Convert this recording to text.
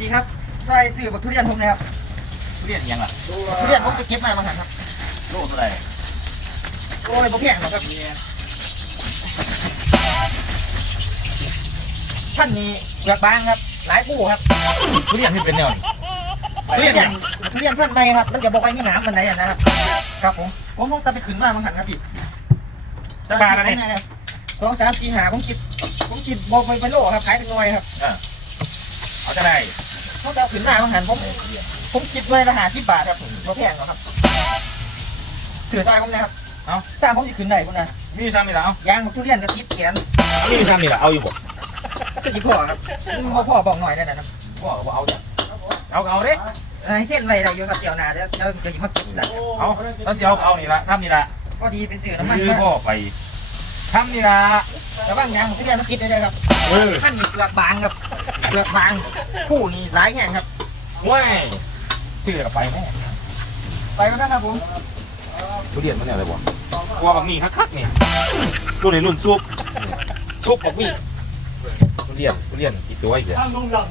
ดีครับใส่สื่อบักทุเรียนผมนะครับทุเรียนยังล่ะทุเรียนผมจะเก็บมาบางหันครับโลเท่าไหร่โอ้ยผมแพงหรอกครับท่านนี้เปลือกบางครับ หลายปูครับทุเรียนที่เป็นแนวนี้ทุเรียนทุเรียนเพื่อนไม่ครับมันจะบอกไปมีหน้ำมันไหนอะนะครับ ครับผมผมต้องตะไปขึ้นมาบางหันครับพี่จะบาทอะไรเนี่ยครับสองสามสี่หาผมคิดผมคิดบอกไปเป็นโลครับขายเป็นหน่วยครับเอาจะได้ เขาจะเอาขึ้นมาบางหันผมผมคิดไว้ละหาสิบบาทครับผมแพงหรอกครับถือซอยผมนะครับเอ้าตามผมจะขึ้นได้ผมนะมีซ้ำนี่ละเอายางบักทุเรียนกับติดแขนมีซ้ำนี่ละเอาอยู่บ่ก็สิพ่อครับพ่อพ่อบอกหน่อยได้นะครับบ่บ่เอาจ้ะเอาก็เอาเด้ให้เส้นไว้ได้อยู่กับเจียวหนาเดี๋ยวเดี๋ยวจะมาเก็บละเอาแล้วสิเอาเอานี่ละทำนี่ละพอดีไปซื้อน้ำมันคือมาพ่อไปทำนี่ละแต่ว่ายางบักทุเรียนมันติดได้เลยครับเออท่านนี่เปลือกบางครับ เปลือกบางผู้นี่หลายแห่งครับว้ายชื่อกับไปแม่ไปกันนะครับผมทุเรียนมันเนี่ยอะไรบ่กลัวบักมีคักๆนี่รุ่นนี้รุ่นซุปซุปบักมีทุเรียนทุเรียนกี่ตัวอีกเนี่ยทางลงหลัง